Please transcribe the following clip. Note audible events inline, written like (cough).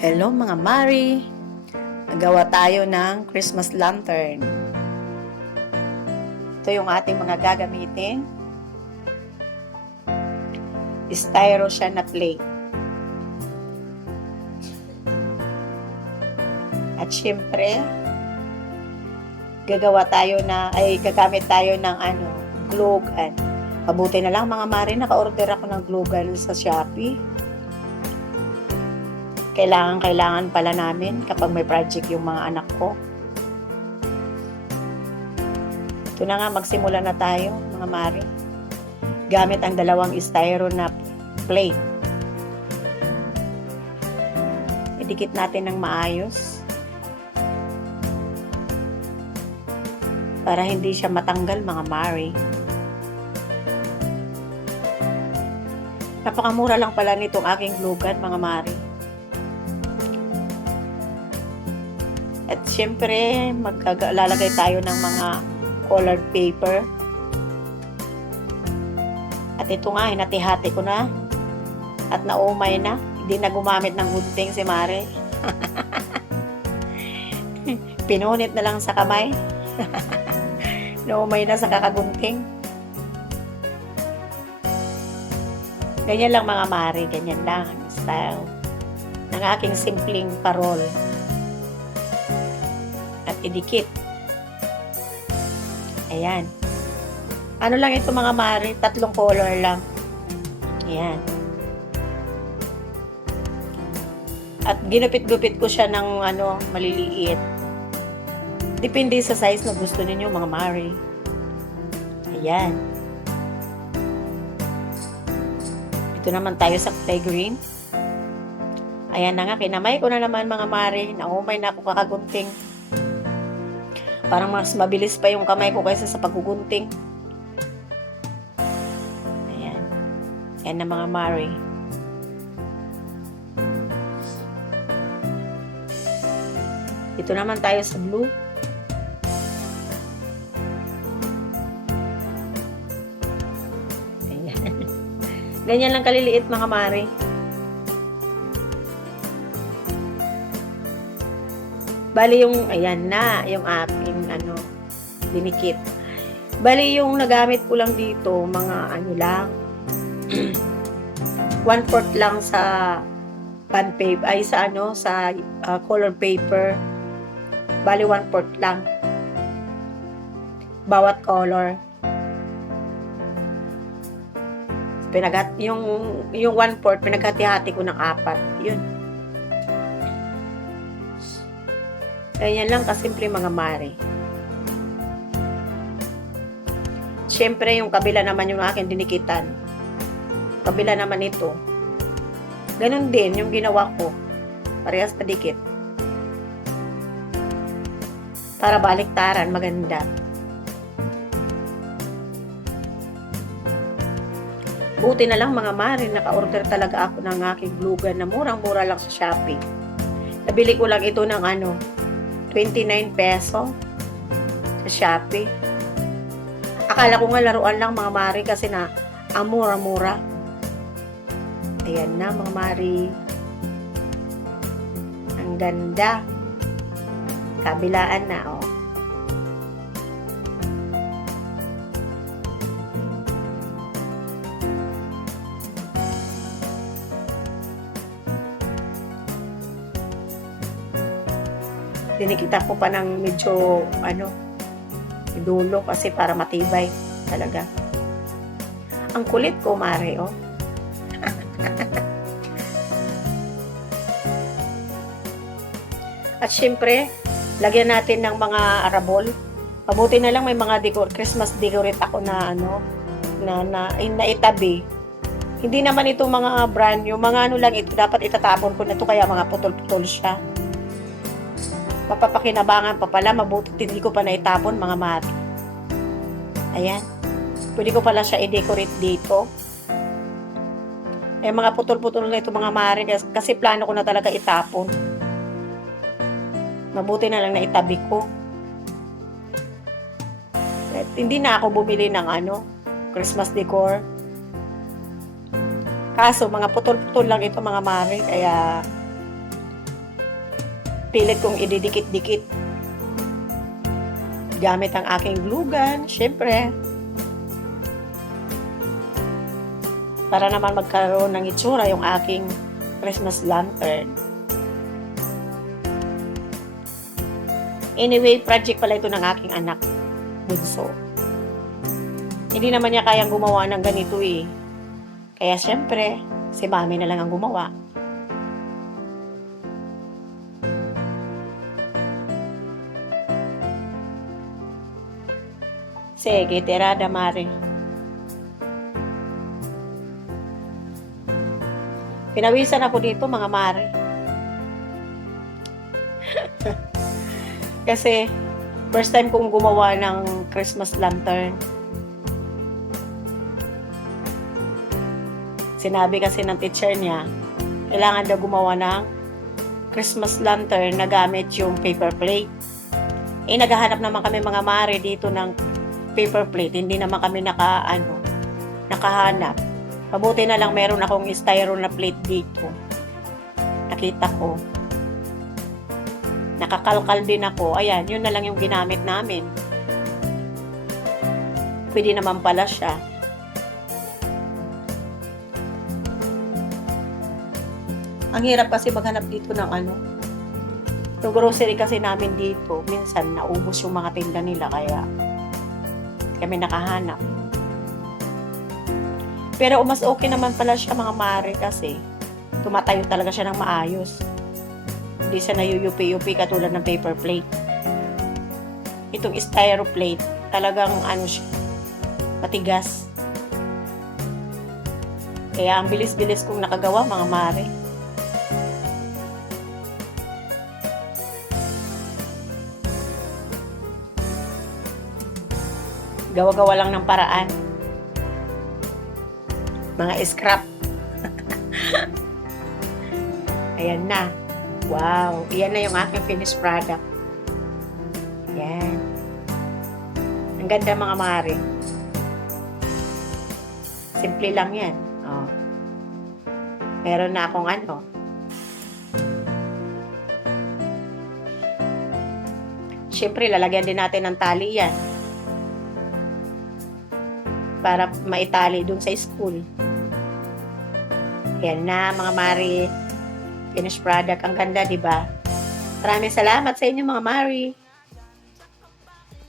Hello mga Mari! Nagawa tayo ng Christmas lantern. Ito yung ating mga gagamitin. Styro siya na plate. At syempre, gagawa tayo na, ay gagamit tayo ng ano, glue gun. Pabuti na lang mga Mari, naka-order ako ng glue gun sa Shopee kailangan kailangan pala namin kapag may project yung mga anak ko. Ito na nga, magsimula na tayo, mga mari. Gamit ang dalawang styro na plate. Idikit natin ng maayos. Para hindi siya matanggal, mga mari. Napakamura lang pala nitong aking glue gun, mga mari. At syempre, maglalagay tayo ng mga colored paper. At ito nga, hinati-hati ko na. At naumay na. Hindi na gumamit ng gunting si Mare. (laughs) Pinunit na lang sa kamay. (laughs) naumay na sa kakagunting. Ganyan lang mga Mare. Ganyan lang ang style ng aking simpleng parol idikit. Ayan. Ano lang ito mga mari? Tatlong color lang. Ayan. At ginupit-gupit ko siya ng ano, maliliit. Depende sa size na gusto ninyo mga mari. Ayan. Ito naman tayo sa clay green. Ayan na nga, kinamay ko na naman mga mari. Naumay na ako kakagunting. Parang mas mabilis pa yung kamay ko kaysa sa paggugunting. Ayan. Ayan na mga Mari. Dito naman tayo sa blue. Ayan. (laughs) Ganyan lang kaliliit mga Mari. Bali yung, ayan na, yung aking, dinikit. Bali yung nagamit ko lang dito, mga ano lang, (clears throat) one fourth lang sa band paper, ay sa ano, sa uh, color paper. Bali one fourth lang. Bawat color. Pinagat, yung, yung one fourth, pinaghati-hati ko ng apat. Yun. Ganyan lang kasimple mga mare. Siyempre, yung kabila naman yung aking dinikitan. Kabila naman ito. Ganon din yung ginawa ko. Parehas na dikit. Para baliktaran, maganda. Buti na lang mga mare, naka-order talaga ako ng aking glue gun na murang-mura lang sa Shopee. Nabili ko lang ito ng ano, 29 peso sa Shopee. Akala ko nga laruan lang mga mari kasi na amura-mura. Ayan na mga mari. Ang ganda. Kabilaan na oh. dinikita ko pa ng medyo ano dulo kasi para matibay talaga. Ang kulit ko mare oh. (laughs) At syempre lagyan natin ng mga arabol pabuti na lang may mga decor Christmas decorate ako na ano na na, na itabi. Hindi naman ito mga brand new mga ano lang ito dapat itatapon ko na to kaya mga putol-putol siya mapapakinabangan pa pala, mabuti hindi ko pa naitapon mga mati. Ayan. Pwede ko pala siya i-decorate dito. Eh, mga putol-putol na ito mga mari kasi plano ko na talaga itapon. Mabuti na lang na itabi ko. At hindi na ako bumili ng ano, Christmas decor. Kaso, mga putol-putol lang ito mga mari, kaya pilit kong ididikit-dikit. Gamit ang aking glue gun, syempre. Para naman magkaroon ng itsura yung aking Christmas lantern. Anyway, project pala ito ng aking anak, bunso. Hindi naman niya kayang gumawa ng ganito eh. Kaya syempre, si mami na lang ang gumawa. Sige, tirada mare. Pinawisan ako dito mga mare. (laughs) Kasi first time kong gumawa ng Christmas lantern. Sinabi kasi ng teacher niya, kailangan daw gumawa ng Christmas lantern na gamit yung paper plate. Eh, naghahanap naman kami mga mare dito ng paper plate. Hindi naman kami naka, ano, nakahanap. Mabuti na lang meron akong styrofoam na plate dito. Nakita ko. Nakakalkal din ako. Ayan, yun na lang yung ginamit namin. Pwede naman pala siya. Ang hirap kasi maghanap dito ng ano. Yung grocery kasi namin dito, minsan naubos yung mga tinda nila kaya kami nakahanap. Pero mas okay naman pala siya mga mare kasi tumatayo talaga siya ng maayos. Hindi siya nayuyupi-yupi katulad ng paper plate. Itong styro plate, talagang ano siya, matigas. Kaya ang bilis-bilis kong nakagawa mga mare. Gawa-gawa lang ng paraan. Mga scrap. (laughs) Ayan na. Wow. Iyan na yung aking finished product. Ayan. Ang ganda mga mare. Simple lang yan. Oh. Meron na akong ano. Siyempre, lalagyan din natin ng tali yan para maitali dun sa school. Yan na, mga Mari. Finished product. Ang ganda, di ba? Maraming salamat sa inyo, mga Mari.